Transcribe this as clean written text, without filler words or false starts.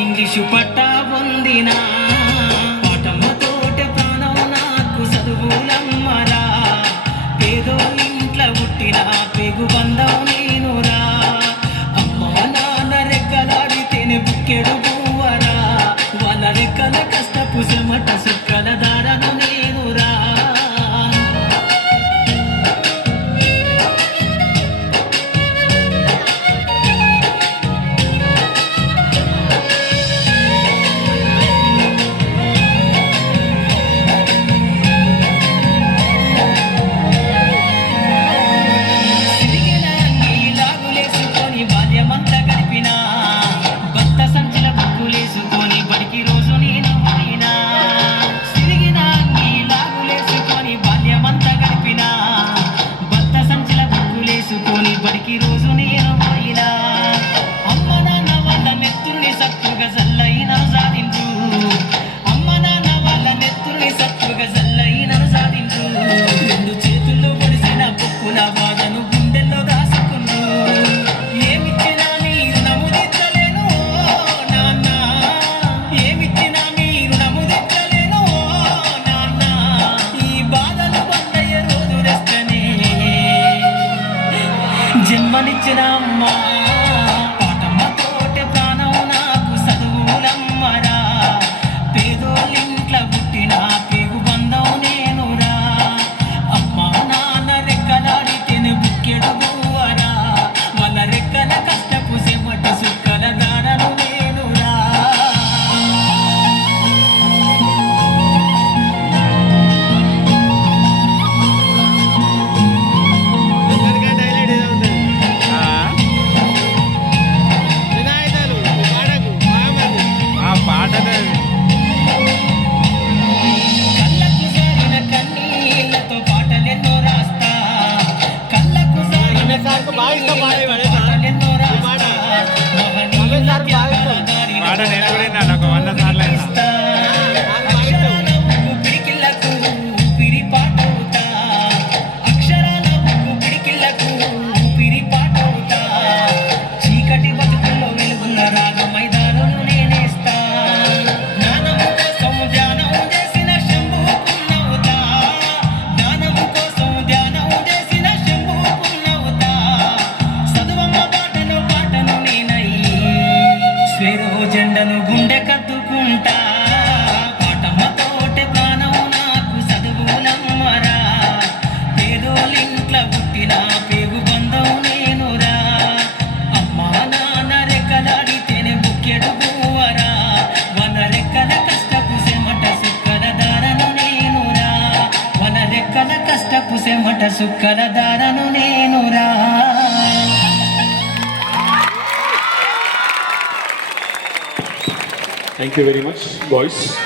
English పట్టా పొందినా పాఠమ్మతోటే ప్రాణం నాకు చదువులమ్మరా పేదోళ్ళింట్ల పుట్టిన పేగు బంధం నేనురా అమ్మ నాన్న రెక్కలాడితేనే బుక్కెడు పువ్వరా వాళ్ళ రెక్కల కష్టపు చెమట సుక్కల దారను నేనురా బడికి రోజు నేను పోయినా అమ్మ నాన్న వాళ్ళ నెత్తుల్ని సత్తుగా జల్లైన సాధించు అమ్మ నాన్న వాళ్ళ నెత్తుల్ని సత్తుగా జల్లైన సాధించు రెండు చేతుల్లో పొడిసిన పొక్కుల బాధను గుండెల్లో దాసుకుంటూ ఏమిచ్చినా మీరు నముదించలేను నాన్న ఏమిచ్చినా మీరు నముదించలేను నాన్న ఈ బాధలు బందయ్యే రోజు రెస్తనే జన్మనిచ్చిన అమ్మ పాఠమ్మతోటే ప్రాణం నాకు చదువులమ్మరా పేదోళ్ళింట్ల పుట్టిన పేగు బంధం నేనురా అమ్మ నాన్న రెక్కలాడితేనే బుక్కెడు పువ్వరా వాళ్ళ రెక్కల కష్టపు చెమట సుక్కల దారను నేనురా కళ్ళకు జారిన కన్నీళ్లతో పాటలెన్నో రాస్తా కళ్ళకు జారిన పాటలెన్నో రాస్తా మహనీయుల త్యాగాలను అక్షరాల పిడికిళ్లకు ఊపిరి పాటవుతా అక్షరాల పిడికిళ్లకు ఊపిరి పాటవుతా చీకటి బతుకుల్లో వెలుగున్న రాగమై దారులు నేనేస్తా జ్ఞానము కోసం ధ్యానం చేసిన శంభుకున్నవుతా జ్ఞానము కోసం ధ్యానం చేసిన శంభుకున్నవుతా చదువమ్మ పాటను నేనై స్వేరో జెండను గుండె కత్తుకుంటా పాటమ్మతోటే ప్రాణం నాకు చదువులమ్మరా పేదోళ్ళింట్ల పుట్టిన పేగు బంధం నేనురా అమ్మ నాన్న రెక్కలాడితేనే బుక్కెడు పువ్వరా వాళ్ళ రెక్కల కష్టపు చెమట సుక్కల దారను నేనురా వాళ్ళ రెక్కల కష్టపు చెమట సుక్కల దారను నేనురా Thank you very much, boys.